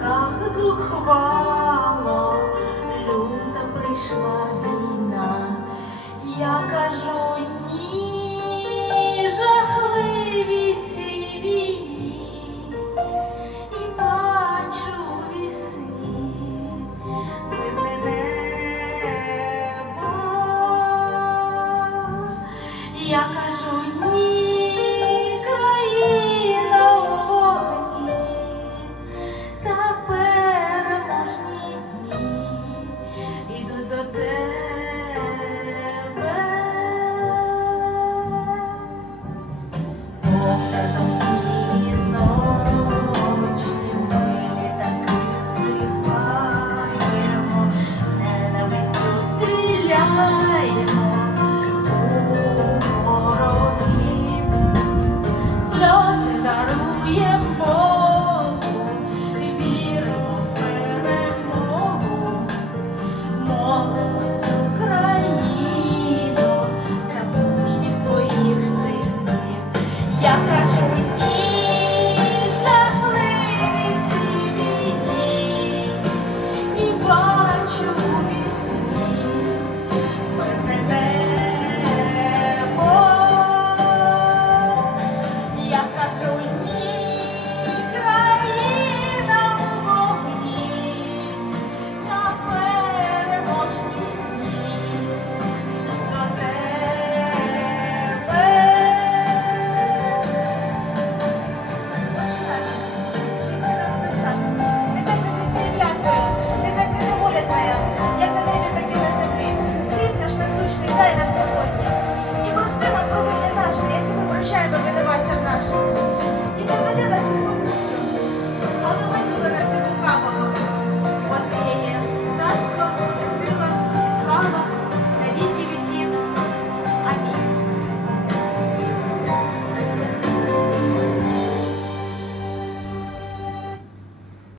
ранках зухвало, люта прийшла війна, я кажу ні, жахливі цій війні, бачу вісні, я кажу ні. tiempo.